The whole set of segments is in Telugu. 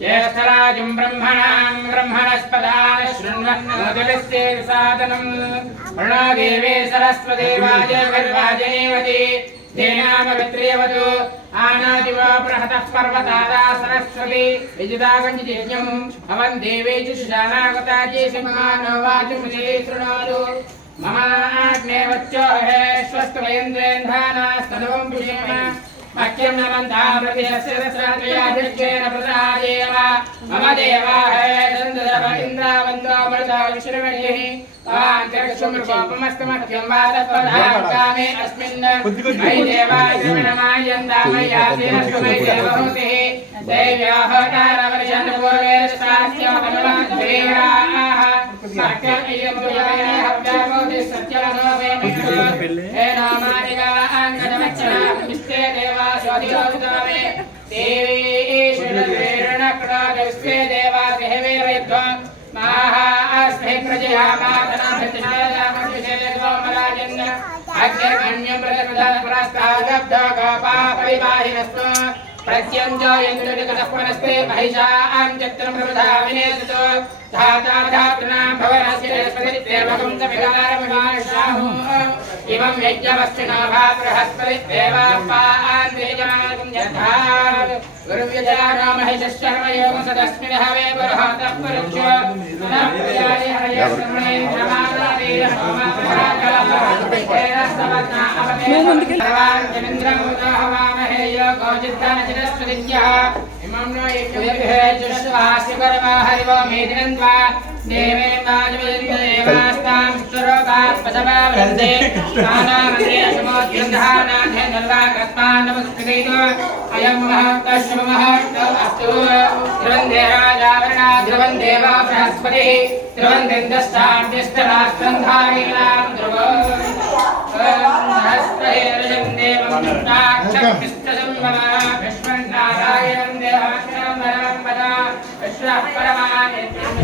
ജ്യേഷ്ഠരാജം ബ്രഹ്മണാം ബ്രഹ്മണസ്പദാന ശൃണ്വന്നുസാദനം ദേവേ സരസ്വതേ വാജഗർവാജനേവതി ധേനാമവിത്രിയവതു ആനാദിവാ ബൃഹതഃ പർവ്വതാദാ സരസ്വതി വിജിതാഗഞ്ജയജ്ഞം അവൻ ദേവേ ച ശുശാനാഗതാജേ സിംഹാനോ വാചു മുജലേ ശൃണോതു മമാഗ്നേവച്ചോ ഹേ സ്വസ്തു വയന്ദ്രേന്ധാനാസ്തദവം പുഷ്യമ मह्यं नमन्तां प्रतिशस्त्रसात्वयाधिक्येन प्रसादेव मम देवा हे चन्द्रदव इन्द्रावन्तो मृता विश्रमणिः वाञ्चक्षुमृकोपमस्तमह्यं वादत्वधाकामे अस्मिन् मयि देवाय श्रवणमायन्दामयासेनस्तु मयि देवहूतिः देव्याः तारमनिषन्पूर्वेरस्तास्योपनवान्धेयाः सत्यम् इयं तुयमे हव्यामोदि सत्यवनोमेनिषु हे नामानिगा अङ्गनमच्छना विस्ते देवा జ్యోతిరాజుదామే దేవేషణకృష్ణే దేవాదేవే వైద్వం మాహాస్మి ప్రజయామాతనాభిషేకోమరాజన్ అగ్నిర్గణ్యం ప్రదర్శనపురాస్తాగబ్ధోపాపరివాహినస్తు ప్రత్యంజయంద్రుడిగణస్పనస్తే మహిషాం చక్రం ప్రధావినేతు ధాతా ధాతృణాం భవనస్య స్మరిత్యేవకం సమిగారమహాషాహు प्रबधाविनेतु धाता धातॄणां भवनस्य बृहस्पतिर्देवकं च विकारमहिमाशाहु इमं यज्ञमस्तिनो भा बृहस्पतिर्देवापान्देजमानकं यथा गुरुव्यजानो महिषश्चर्मयोगं सदस्मिन् हवे बृहतः पुरुष पुनः प्रियाय हरये सर्वेन्द्रमानादीय इमं नो यज्ञे जुष्वास्य कर्मा हरिवो मेदिनन्द्वा देवेन्द्राजवेन्द्रदेवास्तांस्तुरोपास्पदपावृन्दे स्थानानन्दे अशमोद्गन्धानाथे नल्वाकस्मान्नमस्कृतैतो अयं महान्तः शुभमहान्तः अस्तु ध्रुवन्दे राजावरणा ध्रुवन् देवा बृहस्पतिः ध्रुवन् दिन्दश्चाद्यष्टराष्ट्रन्धारीणां ध्रुवो सहस्रहेर्षं देवं कृष्णाक्षपिष्टसं मम भीष्मन् नारायणं देवाक्षरं वरं वदा विश्वः परमानित्यं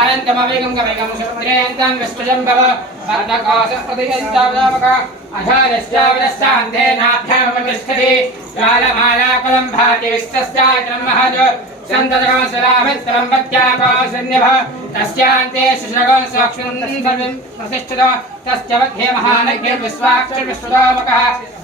అనంతమవేగం గవేగం సురముద్రయంతం విశ్వశంభవ వర్ధకాశ ప్రతియంతావక అధారశ్చావిరశ్చాంతేనాభ్యామతిష్ఠతి జాలమాలాకులం భాతి విశ్వశ్చాయత్రం మహజో సంతతరాశలాభిత్రం పత్యాపాశన్యభ తస్యాంతే శుశగం సాక్షుం ప్రతిష్ఠిత తస్య మధ్యే మహానగ్యర్ విశ్వాక్షర్ విశ్వదామకः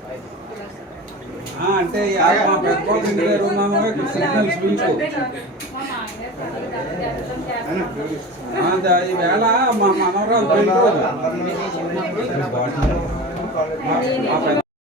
అంటే మా పెద్దోళ్ళు ఇంటి దగ్గర ఉన్నాము ఇక్కడ సిగ్నల్స్ మీకు ఈ వేళ మా మనవరాలు మా పెద్ద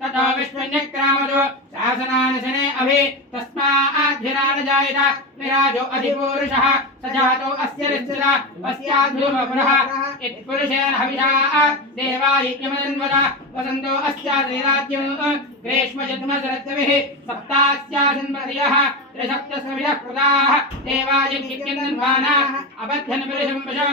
ततो विश्वन्यक्रामदो शासनानशने अभि तस्माद्धिराणजायत विराजो अधिपूरुषः स जातो अस्य निश्चित अस्याध्रुवपुरः यत्पुरुषेण हविषा देवायज्ञमदन्वद वसन्तो अस्याद्रिराज्यं ग्रीष्मजन्मशरद्भिः सप्तास्यासन्मदयः त्रिसप्तस्रविदः कृताः देवायज्ञन्वाना अबध्यन् पुरुषं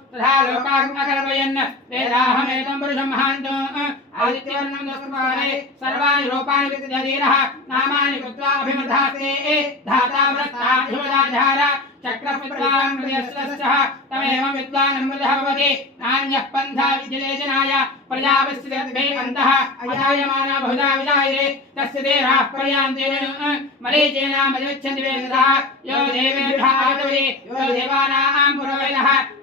तथा लोकाग्मकल्पयन् वेदाहमेतं पुरुषं महान्तो आदित्यवर्णं दस्मारे सर्वाणि रूपाणि विदधीरः नामानि कृत्वा अभिमधाते धाता व्रताभिमदाधार चक्रपुत्रान् हृदयस्यः तमेव विद्वान् मृदः भवति, नान्यः पन्था विद्यते जनाय अन्तः, अजायमाना बहुधा विजायते तस्य देहाः पर्यान्ते मरीचेनामधिच्छन्ति वेदः यो देवेभ्यः आदवे यो देवानां पुरवैनः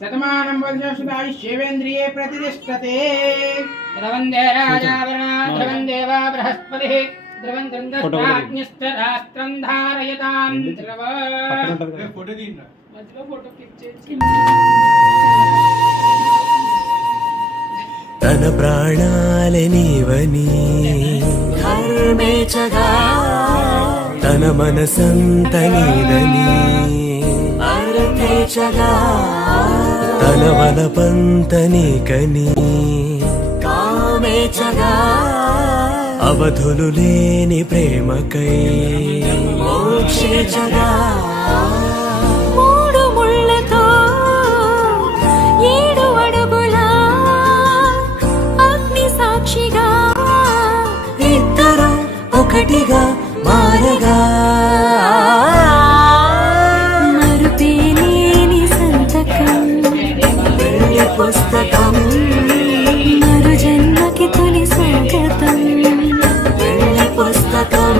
శతమానం వజ్రసుభాయుష్యేవేంద్రియే ప్రతిష్టతే. ద్రవందే రాజావరాధవం దేవా బృహస్పతి. ద్రవం గంధస్రాజ్ఞస్త రాష్ట్రం ధారయతాం ద్రవ. మధ్యలో ఫోటో క్లిక్ చేసి తన ప్రాణాలే నీవని తన మనసంత నీదని తన వలపంత నీకని కామేచగా అవధులు లేని ప్రేమకై మోక్షేచగా మూడు ముళ్ళతో ఏడు అడుగుల అగ్ని సాక్షిగా ఇద్దరు ఒకటిగా మారగా పుస్తకం. మరు జన్మకి తొలి స్వాగతం. వెళ్ళి పుస్తకం.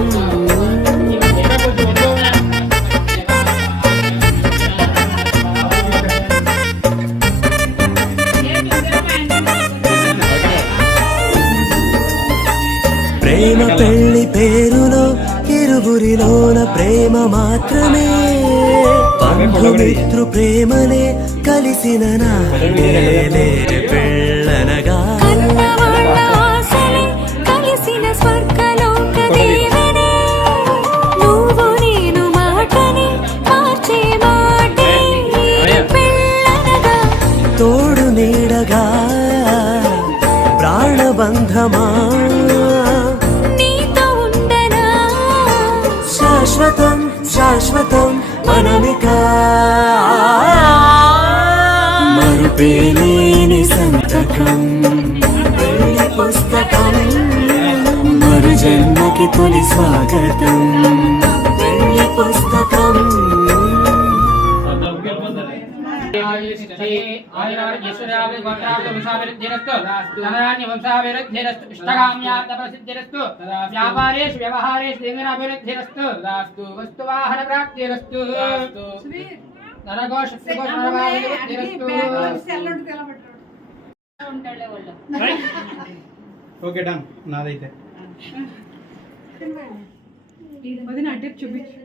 ప్రేమ పెళ్ళి పేరు ఇరువురిలోన ప్రేమ మాత్రమే. బంధుమిత్రు ప్రేమనే కలిసిన నాడే పెళ్ళనగా కలిసిన స్వర్గలోక శాశ్వతం శాశ్వతం మనమిక. మరుపేలేని సంతకం పుస్తకం మరు జన్మకి తొలి స్వాగతం. వంశాభివృద్ధిరస్తు ఇష్టకామ్యార్థ ప్రసిద్ధిరస్తు వ్యాపారేషు వ్యవహారేషు లింగనాభివృద్ధిరస్తు దాస్తు. వస్తువాహన ప్రాప్తిరస్తు నరఘోష ఓకే డన్ నాదైతే. వదిన చూపించు.